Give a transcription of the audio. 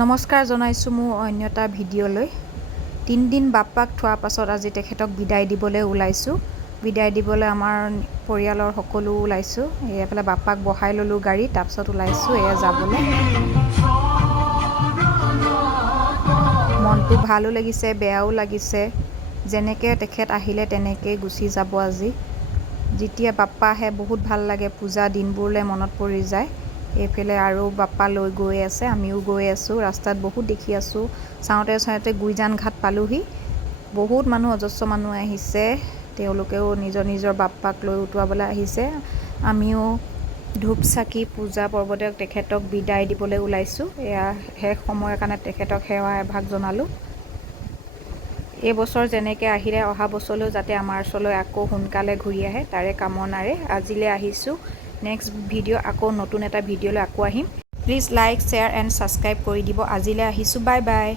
নমস্কাৰ জনাইছোঁ মোৰ অন্য এটা ভিডিঅ'লৈ। তিনিদিন বাপ্পাক থোৱাৰ পাছত আজি তেখেতক বিদায় দিবলৈ ওলাইছোঁ। বিদায় দিবলৈ আমাৰ পৰিয়ালৰ সকলো ওলাইছোঁ। এইফালে বাপ্পাক বহাই ল'লোঁ গাড়ীত তাৰপিছত ওলাইছোঁ এয়া যাবলৈ। মনটো ভালো লাগিছে বেয়াও লাগিছে। যেনেকৈ তেখেত আহিলে তেনেকৈয়ে গুচি যাব আজি। যেতিয়া বাপ্পা আহে বহুত ভাল লাগে পূজা দিনবোৰলৈ মনত পৰি যায়। এইফালে আৰু বাপ্পা লৈ গৈ আছে আমিও গৈ আছোঁ ৰাস্তাত বহুত দেখি আছোঁ। চাওঁতে চাওঁতে গুইজান ঘাট পালোহি। বহুত মানুহ অজস্ৰ মানুহ আহিছে। তেওঁলোকেও নিজৰ নিজৰ বাপ্পাক লৈ উটুৱাবলৈ আহিছে। আমিও ধূপ চাকি পূজা পৰ্বতে তেখেতক বিদায় দিবলৈ ওলাইছোঁ। এয়া শেষ সময়ৰ কাৰণে তেখেতক সেৱা এভাগ জনালোঁ। এই বছৰ যেনেকৈ আহিলে অহা বছৰলৈও যাতে আমাৰ ওচৰলৈ আকৌ সোনকালে ঘূৰি আহে তাৰে কামনাৰে আজিলৈ আহিছোঁ। নেক্সট ভিডিঅ' আকৌ নতুন এটা ভিডিঅ'লৈ আকৌ আহিম। Please like share and subscribe কৰি দিব। আজিলৈ আহিছোঁ। Bye bye.